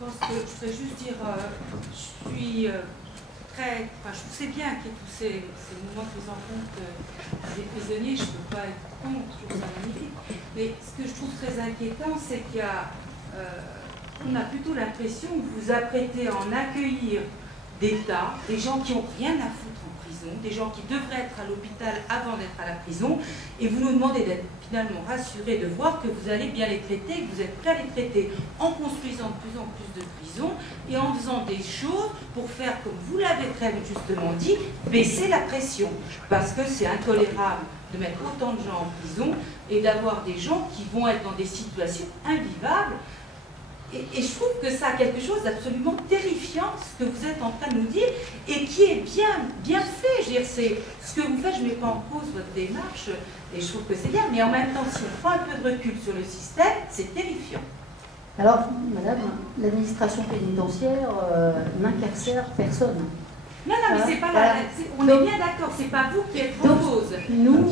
pense que je voudrais juste dire, je suis je sais bien qu'il y a tous ces mouvements de prise en compte des prisonniers, je ne peux pas être contre, je trouve ça magnifique. Mais ce que je trouve très inquiétant, c'est qu'il y a, on a plutôt l'impression que vous vous apprêtez à en accueillir des tas, des gens qui n'ont rien à foutre en prison, des gens qui devraient être à l'hôpital avant d'être à la prison, et vous nous demandez d'être finalement rassurés de voir que vous allez bien les traiter, que vous êtes prêts à les traiter en construisant de plus en plus de prisons et en faisant des choses pour faire, comme vous l'avez très justement dit, baisser la pression. Parce que c'est intolérable de mettre autant de gens en prison et d'avoir des gens qui vont être dans des situations invivables. Et je trouve que ça a quelque chose d'absolument terrifiant, ce que vous êtes en train de nous dire, et qui est bien fait. Je veux dire, c'est ce que vous faites, je ne mets pas en cause votre démarche, et je trouve que c'est bien, mais en même temps, si on prend un peu de recul sur le système, c'est terrifiant. Alors, madame, l'administration pénitentiaire n'incarcère personne. Non, mais c'est pas on est bien d'accord, c'est pas vous qui êtes en cause. Nous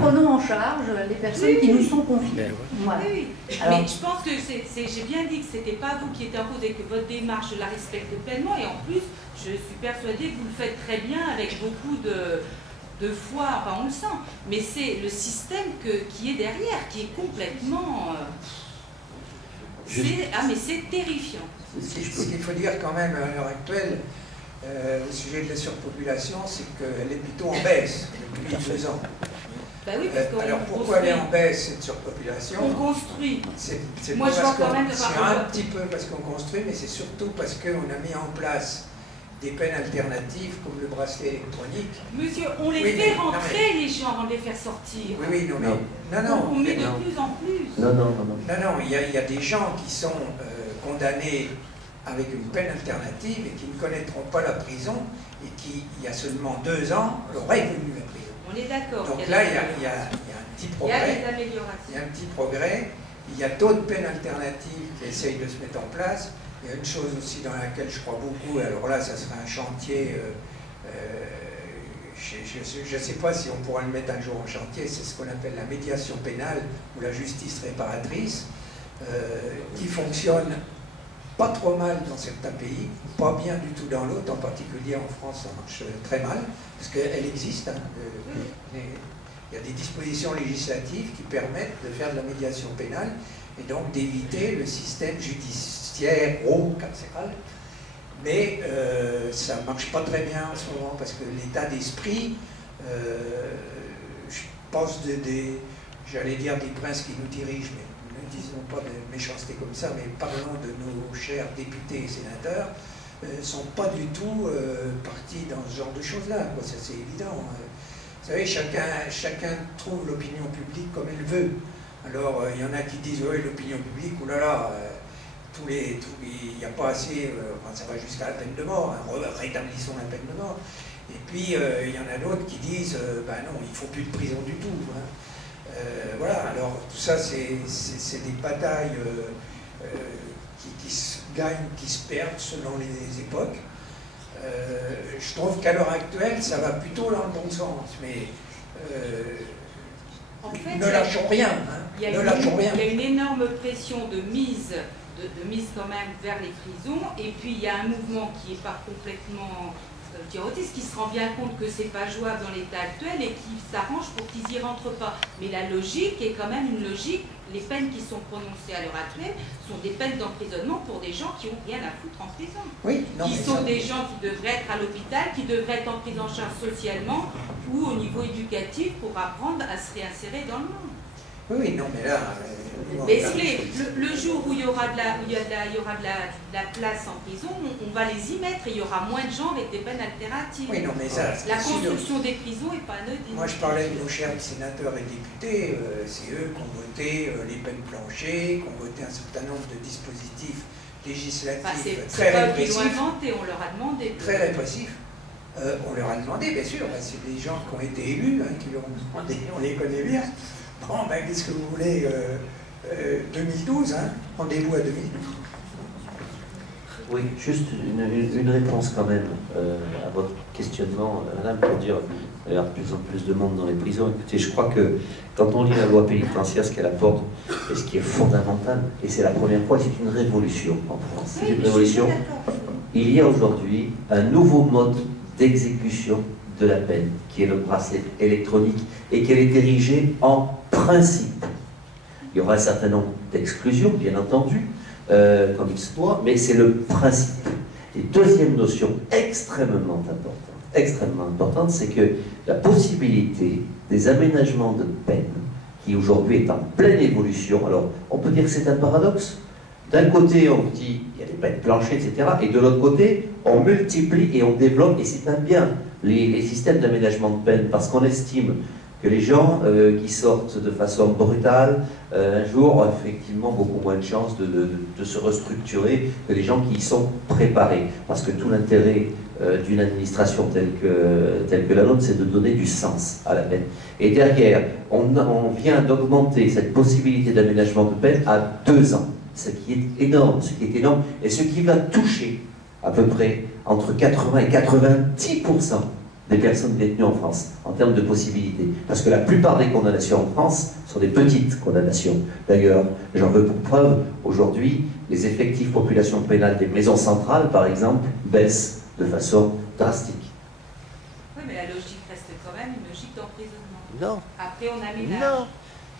prenons en charge les personnes qui nous sont confiées. Voilà. Oui. Alors, mais je pense que j'ai bien dit que c'était pas vous qui étiez en cause et que votre démarche, je la respecte pleinement. Et en plus, je suis persuadée que vous le faites très bien avec beaucoup de foi, enfin on le sent. Mais c'est le système qui est derrière, qui est complètement... mais c'est terrifiant. Ce qu'il faut dire quand même à l'heure actuelle, au sujet de la surpopulation, c'est qu'elle est plutôt en baisse depuis 2 ans. Bah oui, alors pourquoi elle est en baisse, cette surpopulation? On construit. Moi, je vois quand même c'est un petit peu parce qu'on construit, mais c'est surtout parce qu'on a mis en place des peines alternatives comme le bracelet électronique. Monsieur, on les fait rentrer les gens avant de les faire sortir. Oui, non, mais... Non, on met de plus en plus. Non, il y a des gens qui sont condamnés avec une peine alternative et qui ne connaîtront pas la prison et qui, il y a seulement 2 ans, auraient venu la prison. On est d'accord. Donc là, il y a un petit progrès. Il y a des améliorations. Il y a un petit progrès. Il y a d'autres peines alternatives qui essayent de se mettre en place. Il y a une chose aussi dans laquelle je crois beaucoup, alors là, ça sera un chantier, je ne sais pas si on pourra le mettre un jour en chantier, c'est ce qu'on appelle la médiation pénale ou la justice réparatrice, qui fonctionne pas trop mal dans certains pays, pas bien du tout dans l'autre, en particulier en France ça marche très mal, parce qu'elle existe. Il y a des dispositions législatives qui permettent de faire de la médiation pénale et donc d'éviter le système judiciaire ou carcéral. Mais ça ne marche pas très bien en ce moment parce que l'état d'esprit, je pense j'allais dire des princes qui nous dirigent, mais ne disons pas de méchanceté comme ça, mais parlons de nos chers députés et sénateurs, ne sont pas du tout partis dans ce genre de choses-là. Ça c'est évident. Vous savez, chacun trouve l'opinion publique comme elle veut. Alors, il y en a qui disent, oui, l'opinion publique, oulala, il n'y a pas assez, ça va jusqu'à la peine de mort, rétablissons la peine de mort. Et puis, il y en a d'autres qui disent, ben non, il ne faut plus de prison du tout. Voilà, alors tout ça, c'est des batailles qui se gagnent, qui se perdent selon les époques. Je trouve qu'à l'heure actuelle, ça va plutôt dans le bon sens, mais en fait, ne lâchons rien. Il y a une énorme pression de mise quand même vers les prisons, et puis il y a un mouvement qui n'est pas complètement autiste, qui se rend bien compte que c'est pas jouable dans l'état actuel et qui s'arrange pour qu'ils n'y rentrent pas. Mais la logique est quand même une logique. Les peines qui sont prononcées à l'heure actuelle sont des peines d'emprisonnement pour des gens qui n'ont rien à foutre en prison. Oui, qui sont des gens qui devraient être à l'hôpital, qui devraient être en prise en charge socialement ou au niveau éducatif pour apprendre à se réinsérer dans le monde. Oui, non, mais là... Mais le jour où il y aura de la place en prison, on va les y mettre et il y aura moins de gens avec des peines alternatives. Oui, non, mais ça... La construction des prisons n'est pas anodine. Moi, je parlais de nos chers sénateurs et députés, c'est eux qui ont voté les peines planchées, qui ont voté un certain nombre de dispositifs législatifs très répressifs. Ils l'ont inventé, on leur a demandé. Très répressifs. On leur a demandé, bien sûr, c'est des gens qui ont été élus, qui leur ont demandé, on les connaît bien. Bon, ben, qu'est-ce que vous voulez 2012, rendez-vous à 2012. Oui, juste une réponse quand même à votre questionnement, madame, pour dire il y a de plus en plus de monde dans les prisons. Écoutez, je crois que quand on lit la loi pénitentiaire, ce qu'elle apporte, et ce qui est fondamental, et c'est la première fois, c'est une révolution en France. C'est une révolution. Il y a aujourd'hui un nouveau mode d'exécution de la peine, qui est le bracelet électronique, et qu'elle est érigée en principe. Il y aura un certain nombre d'exclusions, bien entendu, comme il se doit, mais c'est le principe. Et deuxième notion extrêmement importante, c'est que la possibilité des aménagements de peine, qui aujourd'hui est en pleine évolution, alors on peut dire que c'est un paradoxe. D'un côté, on dit il y a des peines planchées, etc. Et de l'autre côté, on multiplie et on développe, et c'est un bien, les systèmes d'aménagement de peine, parce qu'on estime que les gens qui sortent de façon brutale, un jour, ont effectivement beaucoup moins de chances de se restructurer que les gens qui y sont préparés. Parce que tout l'intérêt d'une administration telle que la nôtre, c'est de donner du sens à la peine. Et derrière, on vient d'augmenter cette possibilité d'aménagement de peine à 2 ans. Ce qui est énorme, et ce qui va toucher à peu près entre 80 et 90% des personnes détenues en France, en termes de possibilités. Parce que la plupart des condamnations en France sont des petites condamnations. D'ailleurs, j'en veux pour preuve, aujourd'hui, les effectifs population pénale des maisons centrales, par exemple, baissent de façon drastique. Oui, mais la logique reste quand même une logique d'emprisonnement. Non. Après, on aménage. Non.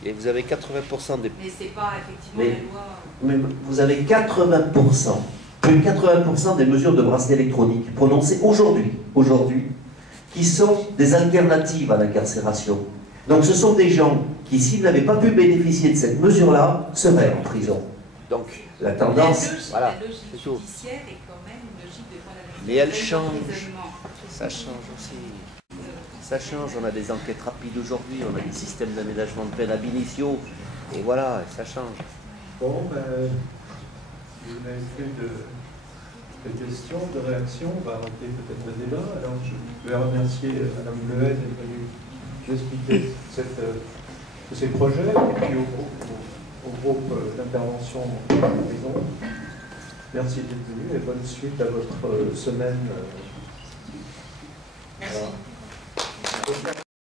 Et vous avez 80% des... Mais c'est pas effectivement la loi... Mais vous avez 80%, plus de 80% des mesures de bracelet électronique prononcées aujourd'hui, qui sont des alternatives à l'incarcération. Donc ce sont des gens qui, s'ils n'avaient pas pu bénéficier de cette mesure-là, seraient en prison. Donc la tendance, voilà, la logique judiciaire est quand même une logique de condamnation. Mais elle change, ça change aussi. Ça change, on a des enquêtes rapides aujourd'hui, on a des systèmes d'aménagement de peine ab initio, et voilà, ça change. Bon, ben, vous n'avez plus de questions, de réactions, on va arrêter peut-être le débat. Alors je vais remercier Mme Bleuet d'être venue nous expliquer tous ces projets, et puis au groupe d'intervention en prison. Merci d'être venu et bonne suite à votre semaine. Merci. Voilà.